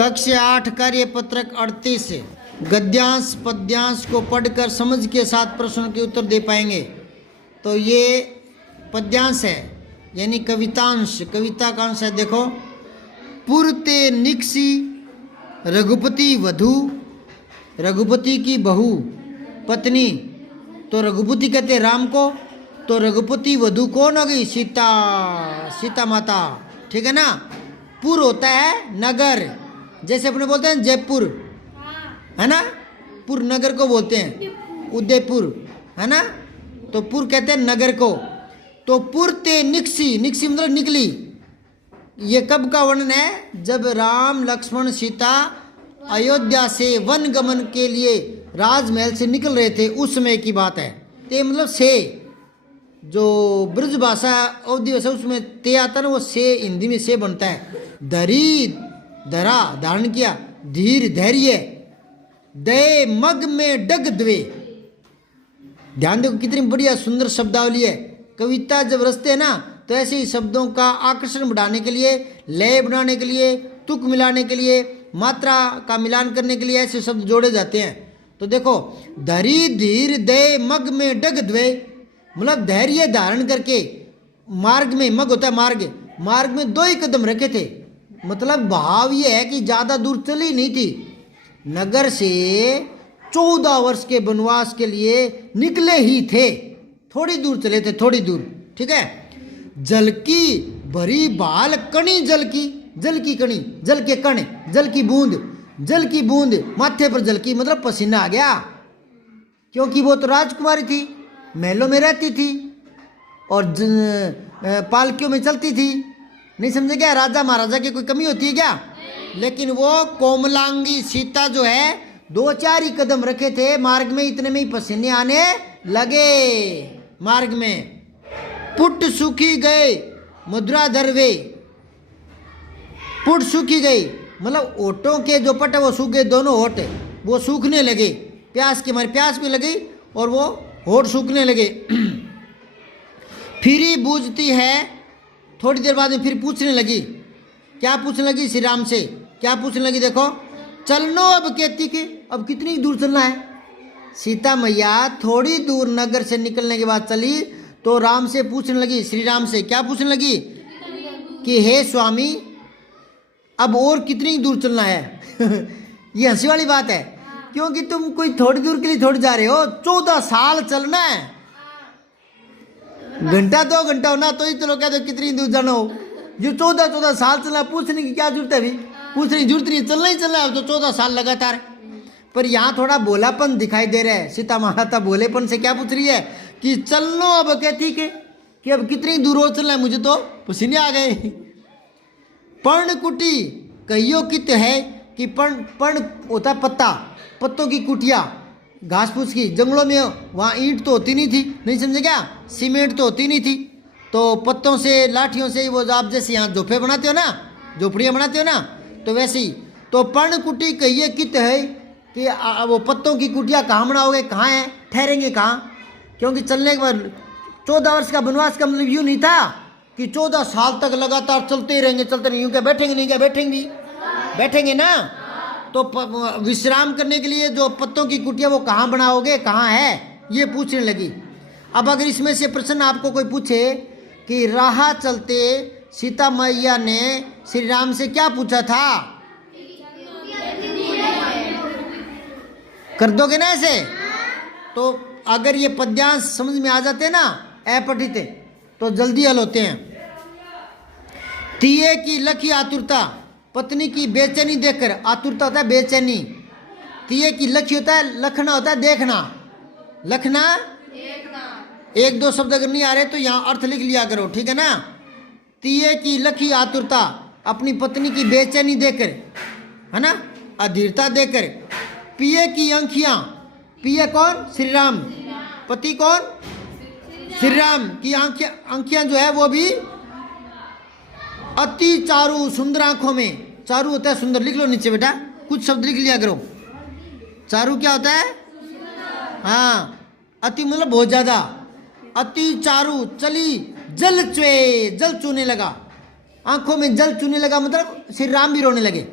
कक्षा 8 कार्य पत्रक 38 गद्यांश पद्यांश को पढ़कर समझ के साथ प्रश्न के उत्तर दे पाएंगे। तो ये पद्यांश है यानी कवितांश, कविता का अंश है। देखो, पुरते निक्सी रघुपति वधू, रघुपति की बहू पत्नी, तो रघुपति कहते राम को, तो रघुपति वधू कौन हो गई? सीता, सीता माता, ठीक है ना। पुर होता है नगर, जैसे अपने बोलते हैं जयपुर, है ना, पुर नगर को बोलते हैं, उदयपुर, है ना। तो पुर कहते हैं नगर को। तो पुरते निक्सी, निक्सी मतलब निकली। ये कब का वर्णन है? जब राम लक्ष्मण सीता अयोध्या से वन गमन के लिए राजमहल से निकल रहे थे, उस समय की बात है। ते मतलब से, जो ब्रज भाषा अवधि भाषा उसमें ते आता है ना, वो से हिंदी में से बनता है। धरी धरा धारण किया, धीर धैर्य, दे मग में डग द्वे। ध्यान देखो कितनी बढ़िया सुंदर शब्दावली है। कविता जब रचते हैं ना, तो ऐसे ही शब्दों का आकर्षण बढ़ाने के लिए, लय बनाने के लिए, तुक मिलाने के लिए, मात्रा का मिलान करने के लिए ऐसे शब्द जोड़े जाते हैं। तो देखो, धरी धीर दे मग में डग द्वे, मतलब धैर्य धारण करके मार्ग में, मग होता है मार्ग, मार्ग में 2 ही कदम रखे थे। मतलब भाव ये है कि ज़्यादा दूर चली नहीं थी। नगर से 14 वर्ष के वनवास के लिए निकले ही थे, थोड़ी दूर चले थे, थोड़ी दूर, ठीक है। जल की भरी बाल कणी, जल की, जल की कणी, जल के कण, जल की बूंद, जल की बूंद माथे पर जल की, मतलब पसीना आ गया, क्योंकि वो तो राजकुमारी थी, महलों में रहती थी और पालकियों में चलती थी। नहीं समझे क्या? राजा महाराजा की कोई कमी होती है क्या? लेकिन वो कोमलांगी सीता जो है 2-4 ही कदम रखे थे मार्ग में, इतने में ही पसीने आने लगे मार्ग में। पुट सूखी गए मधुरा धरवे, पुट सूखी गई मतलब ओटों के जो पट है वो सूख गए, दोनों होठ वो सूखने लगे, प्यास के मारे प्यास भी लगी और वो होठ सूखने लगे। फिर ही बूझती है, थोड़ी देर बाद में फिर पूछने लगी। क्या पूछने लगी? श्री राम से क्या पूछने लगी? देखो, चलनो अब कहती के, अब कितनी दूर चलना है? सीता मैया थोड़ी दूर नगर से निकलने के बाद चली तो राम से पूछने लगी, श्री राम से क्या पूछने लगी कि हे स्वामी अब और कितनी दूर चलना है? ये हंसी वाली बात है, क्योंकि तुम कोई थोड़ी दूर के लिए थोड़ी जा रहे हो, 14 साल चलना है। घंटा 2 घंटा होना तो ही चलो, कह दो कितनी दूर जाना हो। जो 14 साल चलना, पूछने की क्या जरूरत है? अभी पूछने की जरूरत नहीं, चलना ही चलना है तो 14 साल लगातार। पर यहाँ थोड़ा भोलापन दिखाई दे रहा है। सीता माता भोलेपन से क्या पूछ रही है कि चलनो अब कहती के, कि अब कितनी दूर हो चलना है, मुझे तो पसीने आ गए। पर्णकुटी कहियो कित है कि पर्ण होता पत्ता, पत्तों की कुटिया, घास फूस की, जंगलों में वहाँ ईंट तो होती नहीं थी, नहीं समझे क्या? सीमेंट तो होती नहीं थी, तो पत्तों से लाठियों से वो आप जैसे यहाँ झोपड़े बनाते हो ना, झोपड़ियाँ बनाते हो ना, तो वैसे ही। तो पर्णकुटी कहिए कित है कि वो पत्तों की कुटिया कहाँ बनाओगे, कहाँ है, ठहरेंगे कहाँ? क्योंकि चलने के बाद 14 वर्ष का वनवास का मतलब यूँ नहीं था कि 14 साल तक लगातार चलते ही रहेंगे, चलते नहीं, यूँ क्या बैठेंगे? नहीं क्या बैठेंगे? भी बैठेंगे ना। तो विश्राम करने के लिए जो पत्तों की कुटिया वो कहाँ बनाओगे, कहाँ है, ये पूछने लगी। अब अगर इसमें से प्रश्न आपको कोई पूछे कि राह चलते सीता मैया ने श्री राम से क्या पूछा था, कर दोगे ना ऐसे? तो अगर ये पद्यांश समझ में आ जाते ना अपठित, तो जल्दी हल होते हैं। तिये की लखी आतुरता, पत्नी की बेचैनी देखकर, आतुरता होता है बेचैनी, तिये की लखी होता है, लखना होता है देखना, लखना देखना। 1-2 शब्द अगर नहीं आ रहे तो यहाँ अर्थ लिख लिया करो, ठीक है ना। तिये की लखी आतुरता, अपनी पत्नी की बेचैनी देखकर, है ना, अधीरता देखकर। पिए की आंखियां, पिए कौन? श्री राम, पति कौन? श्री राम की आंखियां जो है वो भी अति चारू, सुंदर आंखों में, चारू होता है सुंदर, लिख लो नीचे बेटा, कुछ शब्द लिख लिया करो। चारू क्या होता है? हाँ, अति मतलब बहुत ज्यादा, अति चारू चली जल चुए, जल चूने लगा, आंखों में जल चूने लगा, मतलब श्री राम भी रोने लगे।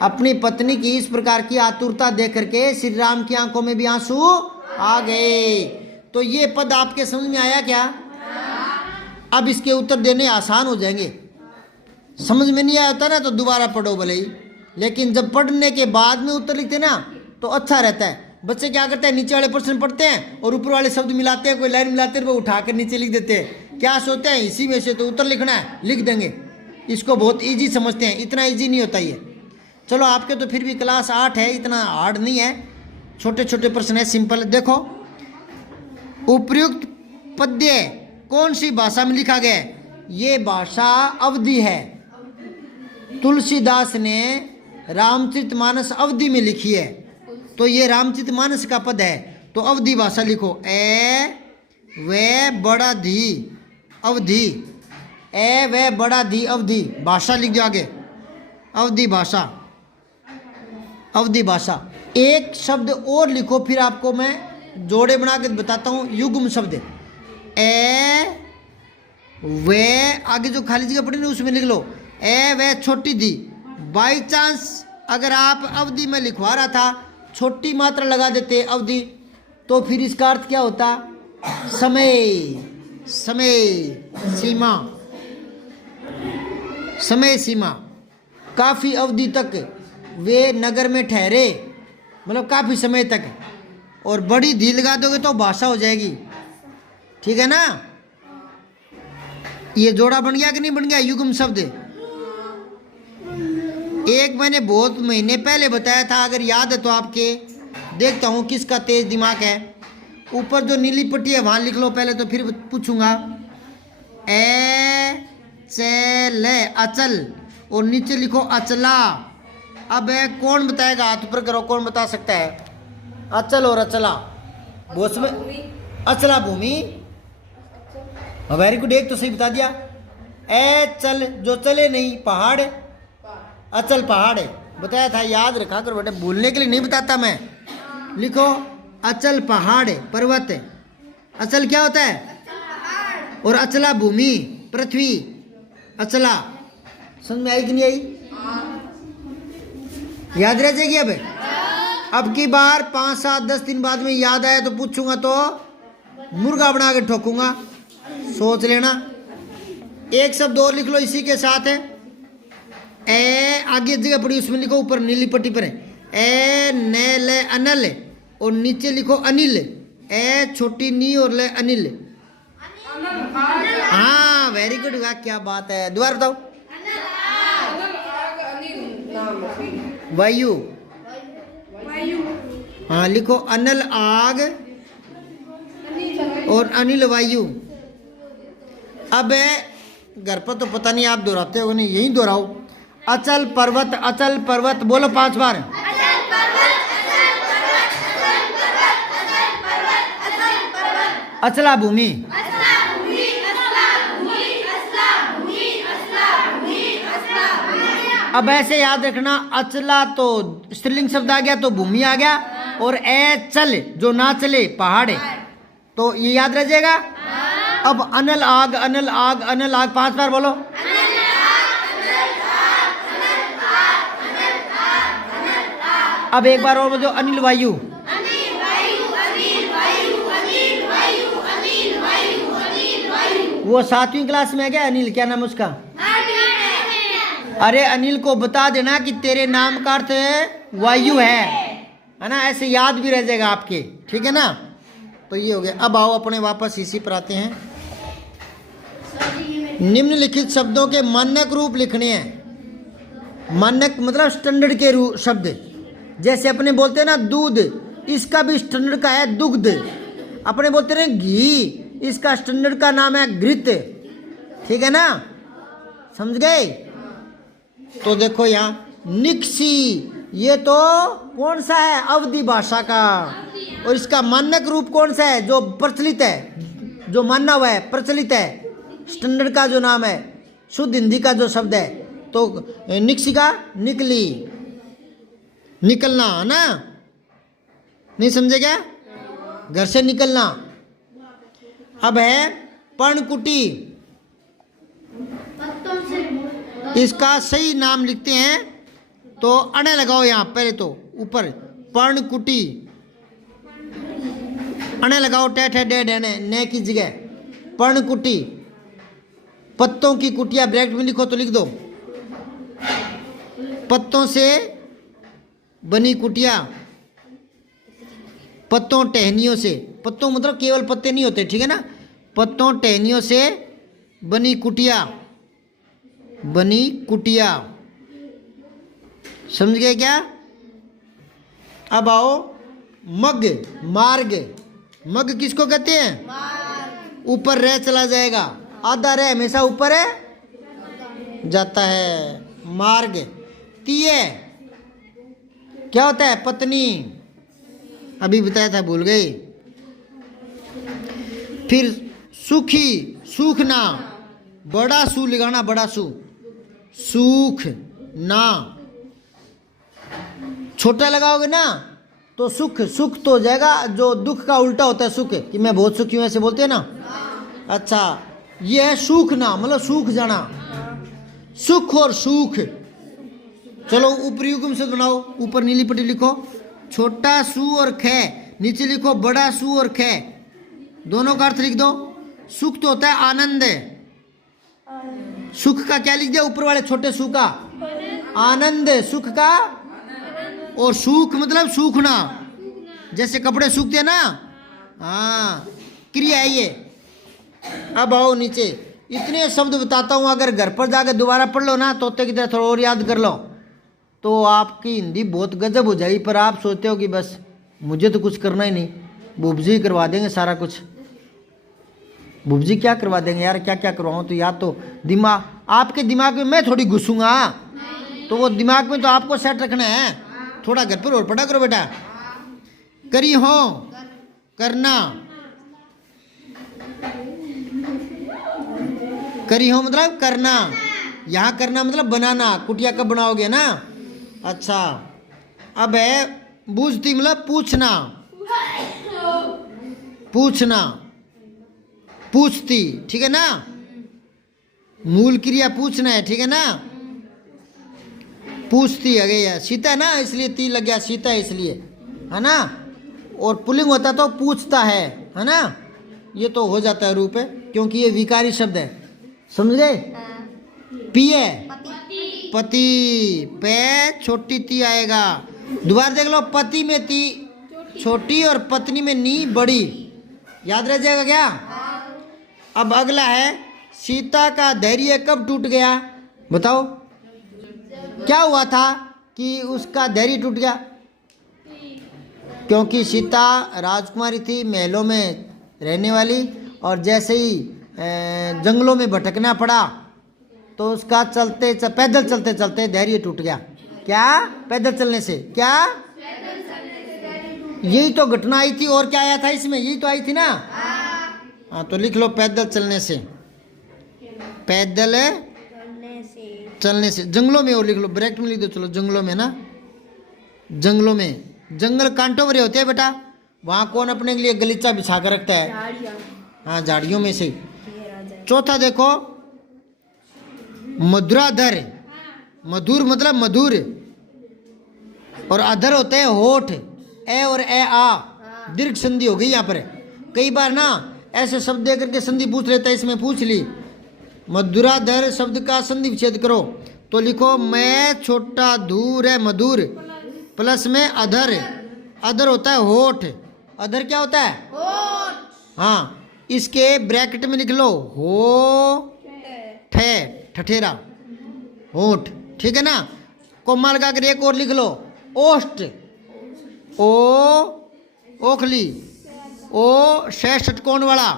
अपनी पत्नी की इस प्रकार की आतुरता देख करके श्री राम की आंखों में भी आंसू आ गए। तो ये पद आपके समझ में आया क्या? अब इसके उत्तर देने आसान हो जाएंगे। समझ में नहीं आया होता ना तो दोबारा पढ़ो भले ही, लेकिन जब पढ़ने के बाद में उत्तर लिखते ना तो अच्छा रहता है। बच्चे क्या करते हैं, नीचे वाले प्रश्न पढ़ते हैं और ऊपर वाले शब्द मिलाते हैं, कोई लाइन मिलाते हैं, वो उठा कर नीचे लिख देते हैं। क्या सोचते हैं इसी में से तो उत्तर लिखना है, लिख देंगे। इसको बहुत इजी समझते हैं, इतना इजी नहीं होता ये। चलो आपके तो फिर भी क्लास 8 है, इतना हार्ड नहीं है, छोटे छोटे प्रश्न है, सिंपल। देखो, उपर्युक्त पद्य कौन सी भाषा में लिखा गया है? ये भाषा अवधी है। तुलसीदास ने रामचरितमानस अवधी में लिखी है, तो ये रामचरितमानस का पद है, तो अवधी भाषा लिखो। ए वे बड़ा धी अवधी, ए वे बड़ा धी अवधी, भाषा लिख दो आगे, अवधी भाषा, अवधी भाषा। एक शब्द और लिखो, फिर आपको मैं जोड़े बना के बताता हूँ, युग्म शब्द। ए वे आगे जो खाली जगह पड़ी ना उसमें लिख लो, ए वे छोटी दी। बाई चांस अगर आप अवधि में लिखवा रहा था, छोटी मात्रा लगा देते अवधि, तो फिर इसका अर्थ क्या होता? समय, समय सीमा, समय सीमा। काफ़ी अवधि तक वे नगर में ठहरे, मतलब काफ़ी समय तक। और बड़ी धी लगा दोगे तो भाषा हो जाएगी, ठीक है ना? ये जोड़ा बन गया कि नहीं बन गया? युग्म शब्द एक मैंने बहुत महीने पहले बताया था, अगर याद है तो आपके। देखता हूँ किसका तेज दिमाग है। ऊपर जो नीली पट्टी है वहाँ लिख लो पहले, तो फिर पूछूंगा। ए चल अचल, और नीचे लिखो अचला। अब कौन बताएगा? हाथ ऊपर करो, कौन बता सकता है? अचल और अचला बोस में, अचला भूमि। वेरी गुड, एक तो सही बता दिया। ए चल जो चले नहीं, पहाड़, अचल पहाड़ है, बताया था, याद रखा करो बेटे, भूलने के लिए नहीं बताता मैं। लिखो अचल पहाड़, पर्वत। अचल क्या होता है? और अचला भूमि, पृथ्वी, अचला। समझ में आई कि नहीं आई? याद रह जाएगी। अब की बार 5, 7, 10 दिन बाद में याद आया तो पूछूंगा तो मुर्गा बना के ठोकूंगा, सोच लेना। एक शब्द और लिख लो इसी के साथ है। ए आगे जगह पड़ी उसमें लिखो, ऊपर नीली पट्टी पर है। ए ने ले अनल, और नीचे लिखो अनिल। ए छोटी नी और ले अनिल। हाँ वेरी गुड, वाह क्या बात है। दोबारा बताओ। वायु, हाँ लिखो अनल आग और अनिल वायु। अब घर पर तो पता नहीं आप दोहराते हो नहीं, यही दोहराओ। अचल पर्वत, अचल पर्वत बोलो 5 बार। अचला भूमि, अब ऐसे याद रखना, अचला तो स्त्रीलिंग शब्द आ गया तो भूमि आ गया, और ए चल जो ना चले पहाड़ है, तो ये याद रह जाएगा। अब अनल आग, अनल आग, अनल आग 5 बार बोलो। अब एक बार और बोलो, अनिल वायु। वो 7वीं क्लास में है क्या अनिल? क्या नाम उसका? अरे अनिल को बता देना कि तेरे नाम का अर्थ वायु है ना, ऐसे याद भी रह जाएगा आपके, ठीक है ना? तो ये हो गया। अब आओ अपने वापस इसी पर आते हैं। निम्नलिखित शब्दों के मानक रूप लिखने हैं। मानक मतलब स्टैंडर्ड के रूप शब्द, जैसे अपने बोलते हैं ना दूध, इसका भी स्टैंडर्ड का है दुग्ध। अपने बोलते हैं घी, इसका स्टैंडर्ड का नाम है घृत, ठीक है ना? समझ गए? तो देखो यहाँ निक्सी, ये तो कौन सा है? अवधी भाषा का। और इसका मानक रूप कौन सा है? जो प्रचलित है, जो माना हुआ है, प्रचलित है, स्टैंडर्ड का जो नाम है, शुद्ध हिंदी का जो शब्द है, तो निक्सी का निकली, निकलना है ना? नहीं समझे क्या? घर से निकलना। अब है पर्णकुटी, इसका सही नाम लिखते हैं तो अणे लगाओ यहाँ पहले तो ऊपर पर्णकुटी, अणे लगाओ टे ठे डे डे ने की जगह पर्णकुटी, पत्तों की कुटिया ब्रैकेट में लिखो तो लिख दो, पत्तों से बनी कुटिया, पत्तों टहनियों से, पत्तों मतलब केवल पत्ते नहीं होते, ठीक है ना, पत्तों टहनियों से बनी कुटिया, बनी कुटिया, समझ गए क्या? अब आओ मग, मार्ग, मग किसको कहते हैं? ऊपर रह चला जाएगा, आधा रह हमेशा ऊपर है जाता है, मार्ग। तीय क्या होता है? पत्नी, अभी बताया था भूल गए। फिर सुखी, सूखना, बड़ा सू लगाना, बड़ा सू, सूख ना, छोटा लगाओगे ना तो सुख, सुख तो हो जाएगा, जो दुख का उल्टा होता है सुख, कि मैं बहुत सुखी हूं ऐसे बोलते हैं ना। अच्छा, ये है सूखना, मतलब सूख जाना, सुख और सूख। चलो ऊपरी युग्म से बनाओ, ऊपर नीली पट्टी लिखो छोटा सू और खे, नीचे लिखो बड़ा सू और खे, दोनों का अर्थ लिख दो। सुख तो होता है आनंद, सुख का क्या लिख दिया ऊपर वाले छोटे सू का? आनंद, सुख का, और सूख मतलब सूखना, जैसे कपड़े सूखते हैं ना, हाँ क्रिया है ये। अब आओ नीचे, इतने शब्द बताता हूँ, अगर घर पर जाकर दोबारा पढ़ लो ना तोते की तरह थोड़ा और याद कर लो तो आपकी हिंदी बहुत गजब हो जाएगी। पर आप सोचते हो कि बस मुझे तो कुछ करना ही नहीं, बुबजी करवा देंगे सारा कुछ। बुबजी क्या करवा देंगे यार, क्या क्या करवाऊँ? तो या तो दिमाग, आपके दिमाग में मैं थोड़ी घुसूंगा, तो वो दिमाग में तो आपको सेट रखना है। थोड़ा घर पर और पढ़ा करो बेटा। करी हो, करना, करी हो मतलब करना, यहाँ करना मतलब बनाना, कुटिया कब बनाओगे ना। अच्छा, अब है बूझती मतलब पूछना, पूछना, पूछती, ठीक है ना, मूल क्रिया पूछना है, ठीक है ना, पूछती है गई, सीता है ना इसलिए ती लग गया, सीता है इसलिए, है ना, और पुल्लिंग होता तो पूछता है ना, ये तो हो जाता है रूप है क्योंकि ये विकारी शब्द है, समझ गए। पिए, पति, पे छोटी ती आएगा, दोबारा देख लो, पति में ती छोटी और पत्नी में नी बड़ी, याद रह जाएगा क्या? अब अगला है सीता का धैर्य कब टूट गया, बताओ क्या हुआ था कि उसका धैर्य टूट गया? क्योंकि सीता राजकुमारी थी, महलों में रहने वाली, और जैसे ही जंगलों में भटकना पड़ा तो उसका पैदल चलते चलते धैर्य टूट गया। क्या? पैदल चलने से क्या? यही तो घटना आई थी, और क्या आया था इसमें? यही तो आई थी ना। हाँ तो लिख लो पैदल चलने से, पैदल चलने से, जंगलों में, और लिख लो ब्रैकेट में लिख दो, चलो जंगलों में ना, जंगलों में, जंगल कांटों भरे होते हैं बेटा, वहाँ कौन अपने के लिए गलीचा बिछा कर रखता है? हाँ झाड़ियों में से। चौथा देखो मधुराधर, मधुर मतलब मधुर, और अधर होते हैं होठ, ए और ए आ, दीर्घ संधि हो गई यहाँ पर। कई बार ना ऐसे शब्द दे करके संधि पूछ लेता है, इसमें पूछ ली मधुराधर शब्द का संधि विच्छेद करो तो लिखो मैं छोटा धूर है मधुर, प्लस में अधर, अधर होता है होठ, अधर क्या होता है? होठ। हाँ इसके ब्रैकेट में लिख लो हो ठे, ठठेरा, होठ, ठीक है ना। कोमा लगा कर एक और लिख लो ओष्ठ, ओ ओखली, ओ शे षटकोण वाला,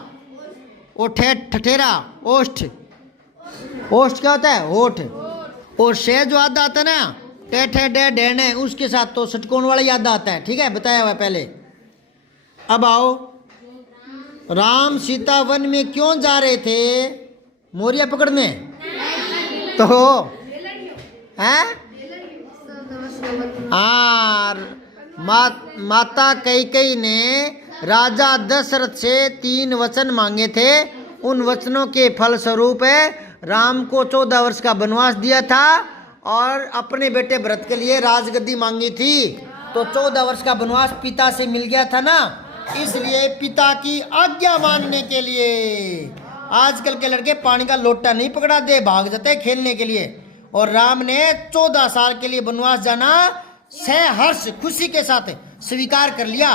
ओ ठे ठठेरा, ओष्ठ, ओष्ठ क्या होता है? होठ। और शे जो आधा आता है ना, टे ठे डे डे, उसके साथ तो षटकोण वाला याद आता है, ठीक है, बताया हुआ पहले। अब आओ राम सीता वन में क्यों जा रहे थे? मोरिया पकड़ने? तो हैं? माता कैकेयी ने राजा दशरथ से 3 वचन मांगे थे, उन वचनों के फलस्वरूप राम को 14 वर्ष का वनवास दिया था, और अपने बेटे भरत के लिए राजगद्दी मांगी थी। तो 14 वर्ष का वनवास पिता से मिल गया था ना, इसलिए पिता की आज्ञा मानने के लिए आजकल के लड़के पानी का लोटा नहीं पकड़ा दे, भाग जाते खेलने के लिए। और राम ने 14 साल के लिए वनवास जाना सहर्ष खुशी के साथ स्वीकार कर लिया।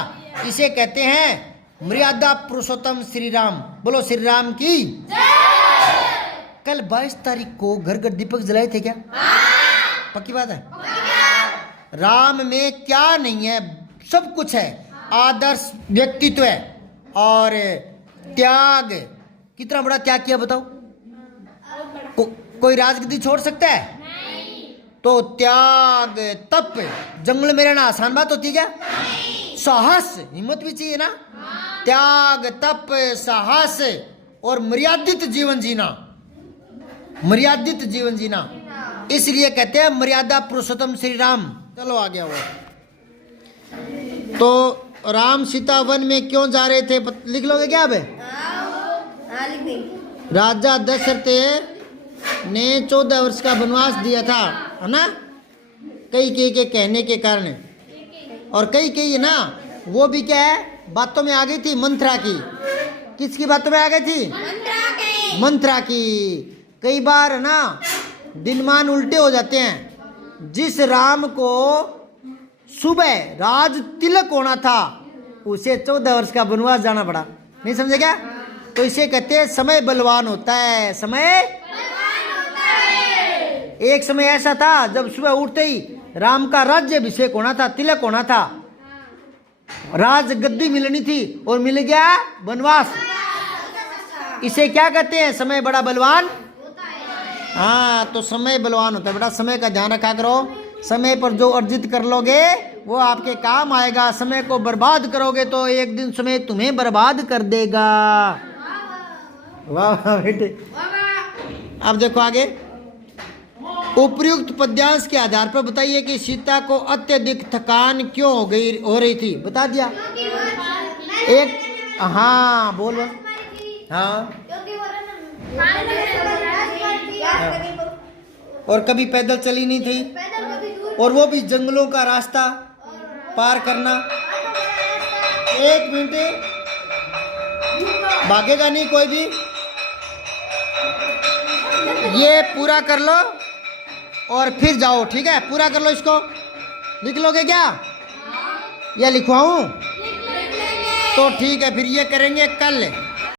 इसे कहते हैं मर्यादा पुरुषोत्तम श्री राम। बोलो श्री राम की। कल 22 तारीख को घर घर दीपक जलाए थे क्या? पक्की बात है। राम में क्या नहीं है, सब कुछ है। आदर्श व्यक्तित्व है और त्याग, कितना बड़ा त्याग किया बताओ। कोई राजगद्दी छोड़ सकता है? नहीं। तो त्याग तप, जंगल में रहना आसान बात होती है क्या? साहस हिम्मत भी चाहिए ना। त्याग तप साहस और मर्यादित जीवन जीना, मर्यादित जीवन जीना, इसलिए कहते हैं मर्यादा पुरुषोत्तम श्री राम। चलो आ गया वो। तो राम सीता वन में क्यों जा रहे थे लिख लोगे क्या? अब राजा दशरथ ने 14 वर्ष का वनवास दिया था, है ना, कई के कहने के कारण। और कई ना वो भी क्या है, बातों में आ गई थी मंत्रा की। किसकी बातों में आ गई थी? मंत्रा की। कई बार ना दिनमान उल्टे हो जाते हैं। जिस राम को सुबह राज तिलक होना था उसे 14 वर्ष का वनवास जाना पड़ा। नहीं समझे क्या? तो इसे कहते हैं समय बलवान होता है। समय बलवान होता है। एक समय ऐसा था जब सुबह उठते ही राम का राज्य अभिषेक होना था, तिलक होना था, राज गद्दी मिलनी थी और मिल गया वनवास। इसे क्या कहते हैं? समय बड़ा बलवान। हाँ, तो समय बलवान होता है बेटा। समय का ध्यान रखा करो। समय पर जो अर्जित कर लोगे वो आपके काम आएगा। समय को बर्बाद करोगे तो एक दिन समय तुम्हें बर्बाद कर देगा। वाह बेटे। अब देखो आगे। उपर्युक्त पद्यांश के आधार पर बताइए कि सीता को अत्यधिक थकान क्यों हो रही थी। बता दिया एक। हाँ बोल। हाँ, और कभी पैदल चली नहीं थी, और वो भी जंगलों का रास्ता पार करना। एक मिनट, भागेगा नहीं कोई भी। ये पूरा कर लो और फिर जाओ, ठीक है? पूरा कर लो। इसको लिख लोगे क्या या लिखवाऊं? तो ठीक है, फिर ये करेंगे कल।